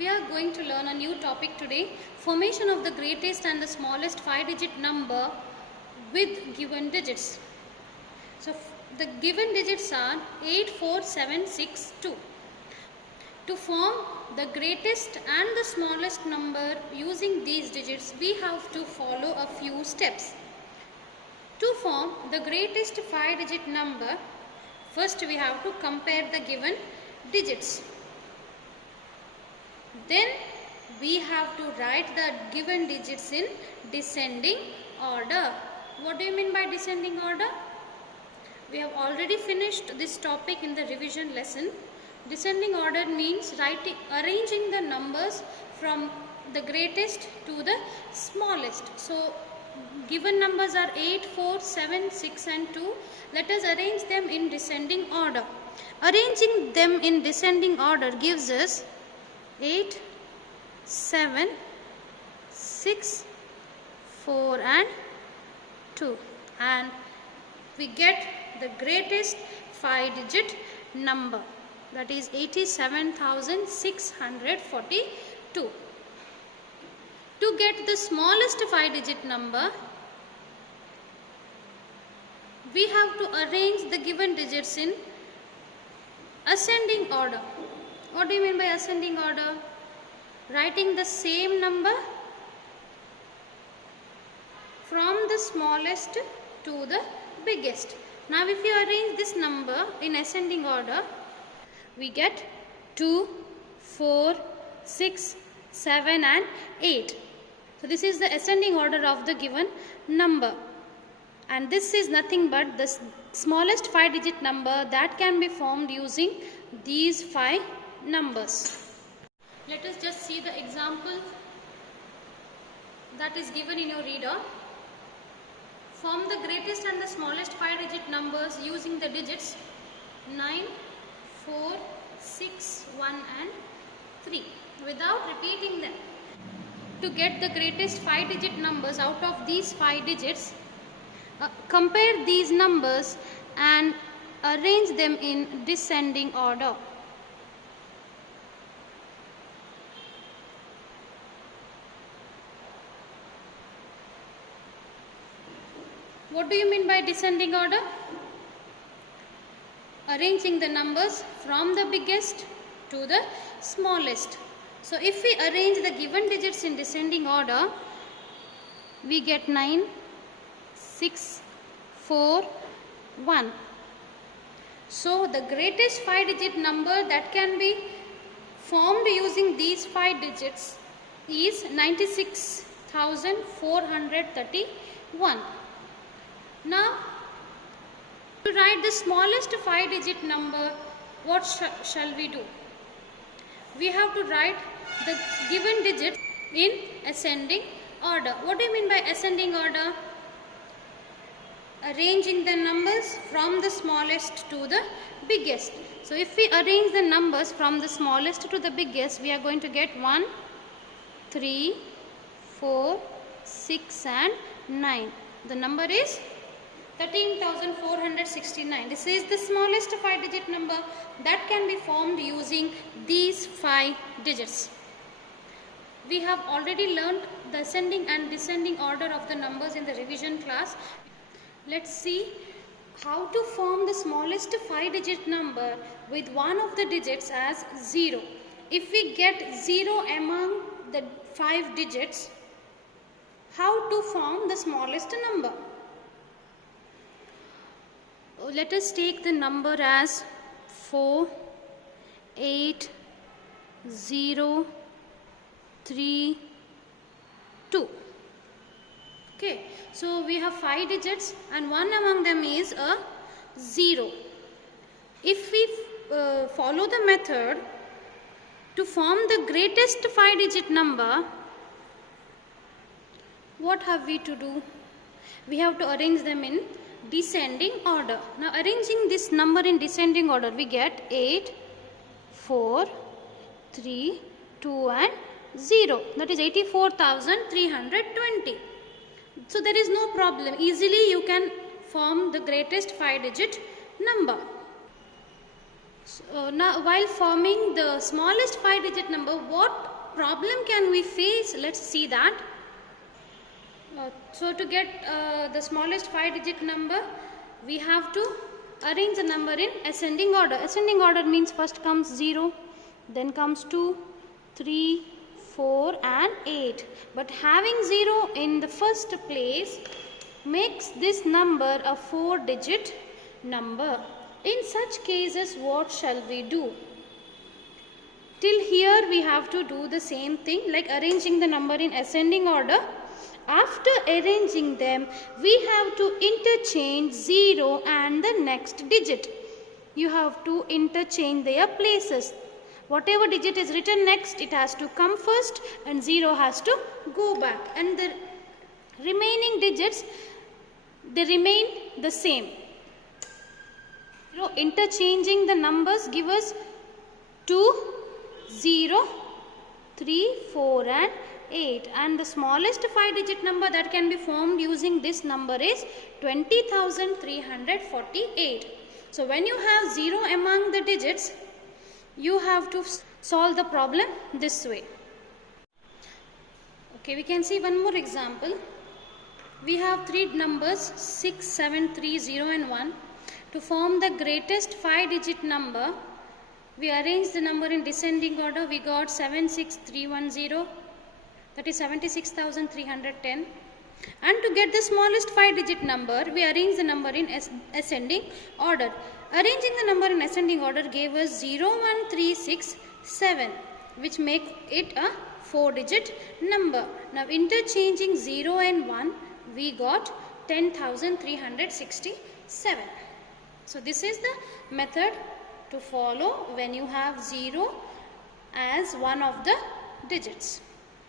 We are going to learn a new topic today, formation of the greatest and the smallest 5-digit number with given digits. So the given digits are 8, 4, 7, 6, 2. To form the greatest and the smallest number using these digits, we have to follow a few steps. To form the greatest 5-digit number, first we have to compare the given digits. Then we have to write the given digits in descending order. What do you mean by descending order? We have already finished this topic in the revision lesson. Descending order means arranging the numbers from the greatest to the smallest. So given numbers are 8, 4, 7, 6 and 2. Let us arrange them in descending order. Arranging them in descending order gives us 8, 7, 6, 4 and 2, and we get the greatest 5-digit number, that is 87,642. To get the smallest 5-digit number, we have to arrange the given digits in ascending order. What do you mean by ascending order? Writing the same number from the smallest to the biggest. Now if you arrange this number in ascending order, we get 2, 4, 6, 7 and 8. So this is the ascending order of the given number. And this is nothing but the smallest 5-digit number that can be formed using these 5 numbers. Let us just see the example that is given in your reader. Form the greatest and the smallest 5-digit numbers using the digits 9, 4, 6, 1 and 3 without repeating them. To get the greatest 5-digit numbers out of these 5 digits, compare these numbers and arrange them in descending order. What do you mean by descending order? Arranging the numbers from the biggest to the smallest. So if we arrange the given digits in descending order, we get 9, 6, 4, 1. So the greatest 5-digit number that can be formed using these 5 digits is 96,431. Now, to write the smallest 5-digit number, what shall we do? We have to write the given digits in ascending order. What do you mean by ascending order? Arranging the numbers from the smallest to the biggest. So if we arrange the numbers from the smallest to the biggest, we are going to get 1, 3, 4, 6 and 9. The number is 13,469. This is the smallest 5-digit number that can be formed using these 5 digits. We have already learned the ascending and descending order of the numbers in the revision class. Let's see how to form the smallest 5-digit number with one of the digits as 0. If we get 0 among the 5 digits, how to form the smallest number? Let us take the number as 4, 8, 0, 3, 2. Okay, so we have 5 digits and one among them is a 0. If we follow the method to form the greatest 5-digit number, what have we to do? We have to arrange them in descending order. Now arranging this number in descending order, we get 8, 4, 3, 2 and 0. That is 84,320. So there is no problem. Easily you can form the greatest 5-digit number. So now while forming the smallest 5-digit number, what problem can we face? Let's see that. So to get the smallest 5-digit number, we have to arrange the number in ascending order. Ascending order means first comes 0, then comes 2, 3, 4 and 8. But having 0 in the first place makes this number a 4-digit number. In such cases, what shall we do? Till here we have to do the same thing like arranging the number in ascending order. After arranging them, we have to interchange 0 and the next digit. You have to interchange their places. Whatever digit is written next, it has to come first and 0 has to go back. And the remaining digits, they remain the same. Interchanging the numbers give us 2, 0, 3, 4 and 8. And the smallest 5-digit number that can be formed using this number is 20,348. So when you have 0 among the digits, you have to solve the problem this way. Okay, we can see one more example. We have 3 numbers 6, 7, 3, 0 and 1. To form the greatest 5-digit number, we arrange the number in descending order. We got 76310, that is 76,310. And to get the smallest 5-digit number, we arrange the number in ascending order. Arranging the number in ascending order gave us 01367, which makes it a 4-digit number. Now interchanging 0 and 1, we got 10,367. So this is the method to follow when you have 0 as one of the digits.